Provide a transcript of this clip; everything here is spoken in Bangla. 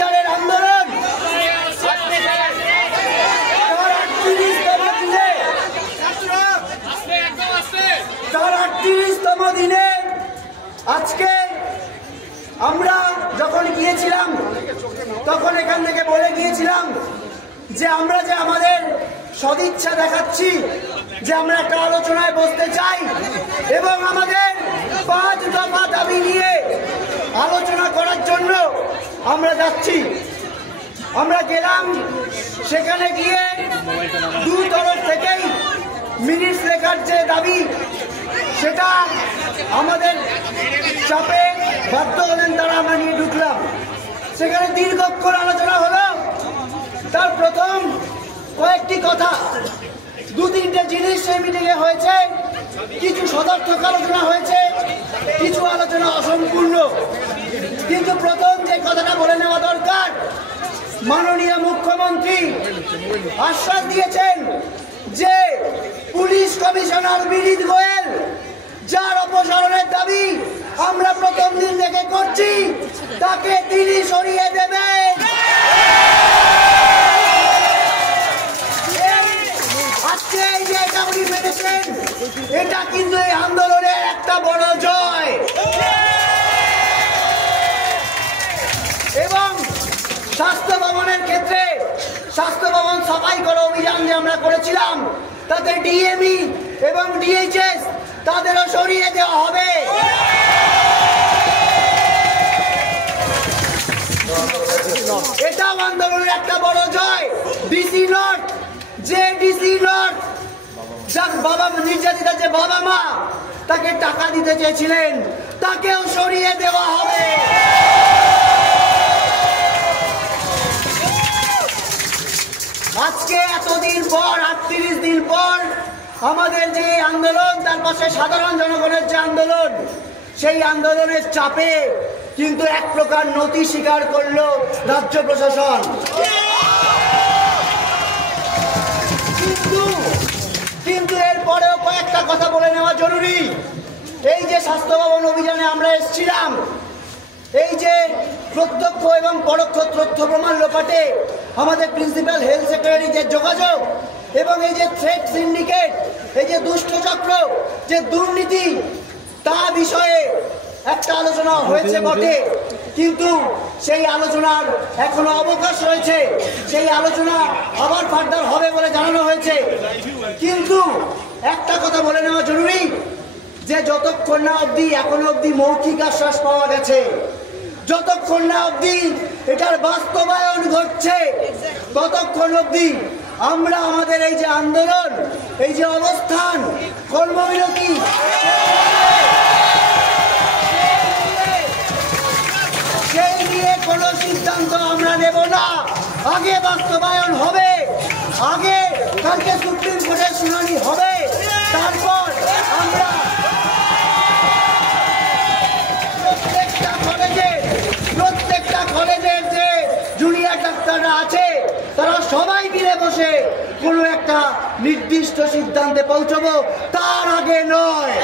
বিচারের আন্দোলন তার 38তম দিনে আজকে আমরা যখন গিয়েছিলাম তখন এখান থেকে বলে গিয়েছিলাম যে আমরা যে আমাদের সদিচ্ছা দেখাচ্ছি যে আমরা একটা আলোচনায় বসতে চাই এবং আমাদের 5 দফা দাবি নিয়ে আলোচনা করার জন্য আমরা যাচ্ছি। আমরা গেলাম, সেখানে গিয়ে দুই তরফ থেকেই মিনিটস লেখার যে দাবি সেটা আমাদের চাপে বাধ্য হলেন তারা, আমরা নিয়ে ঢুকলাম। সেখানে দীর্ঘক্ষণ আলোচনা হলো। তার প্রথম কয়েকটি কথা, 2-3টে জিনিস সেই মিটিংয়ে হয়েছে। কিছু সদর্থক আলোচনা হয়েছে, কিছু আলোচনা অসম্পূর্ণ। কিন্তু প্রথম যে কথাটা বলে নেওয়া দরকার, মাননীয় মুখ্যমন্ত্রী আশ্বাস দিয়েছেন যে পুলিশ কমিশনার বিনীত গোয়েল যার অপসারণের দাবি আমরা প্রথম দিন থেকে করছি, তাকে তিনি সরিয়ে দেবেন। আজকে এই যে এটা উনি মেনেছেন, এটা কিন্তু এই আন্দোলনের একটা বড় জয়। এবং স্বাস্থ্য ভবনের ক্ষেত্রে স্বাস্থ্য ভবন সাফাই করো অভিযান যে আমরা করেছিলাম, তাতে ডিএমই এবং ডিএইচএস তাদেরও সরিয়ে দেওয়া হবে। এটাও আন্দোলনের একটা বড় জয়। ডিসি নর্থ, যে ডিসি নর্থ যার বাবা নির্যাতিতা যে বাবা মা তাকে টাকা দিতে চেয়েছিলেন, তাকেও সরিয়ে দেওয়া হবে। আজকে এতদিন পর, 38 দিন পর আমাদের যে আন্দোলন, তার পাশে সাধারণ জনগণের যে আন্দোলন, সেই আন্দোলনের চাপে কিন্তু এক প্রকার নতি স্বীকার করলো রাজ্য প্রশাসন। কিন্তু এরপরেও কয়েকটা কথা বলে নেওয়া জরুরি। এই যে স্বাস্থ্য ভবন অভিযানে আমরা এসেছিলাম, এই যে প্রত্যক্ষ এবং পরোক্ষ তথ্য প্রমাণ লোপাটে আমাদের প্রিন্সিপাল হেলথ সেক্রেটারি যে যোগাযোগ এবং এই যে থ্রেট সিন্ডিকেট, এই যে দুষ্ট চক্র, যে দুর্নীতি, তা বিষয়ে একটা আলোচনা হয়েছে বটে, কিন্তু সেই আলোচনার এখনো অবকাশ রয়েছে। সেই আলোচনা আবার ফার্দার হবে বলে জানানো হয়েছে। কিন্তু একটা কথা বলে নেওয়া জরুরি যে যতক্ষণ না অবধি এখনো অবধি মৌখিক আশ্বাস পাওয়া গেছে, যতক্ষণ না অবধি এটার বাস্তবায়ন ঘটছে, ততক্ষণ অবধি আমরা আমাদের এই যে আন্দোলন, এই যে অবস্থান, কর্মবিরতি, সেই নিয়ে কোনো সিদ্ধান্ত আমরা নেব না। আগে বাস্তবায়ন হবে, আগে কালকে সুপ্রিম কোর্টের শুনানি হবে, তারপর আমরা প্রত্যেকটা কলেজের যে জুনিয়র ডাক্তাররা আছে তারা সবাই মিলে বসে কোনো একটা নির্দিষ্ট সিদ্ধান্তে পৌঁছবো, তার আগে নয়।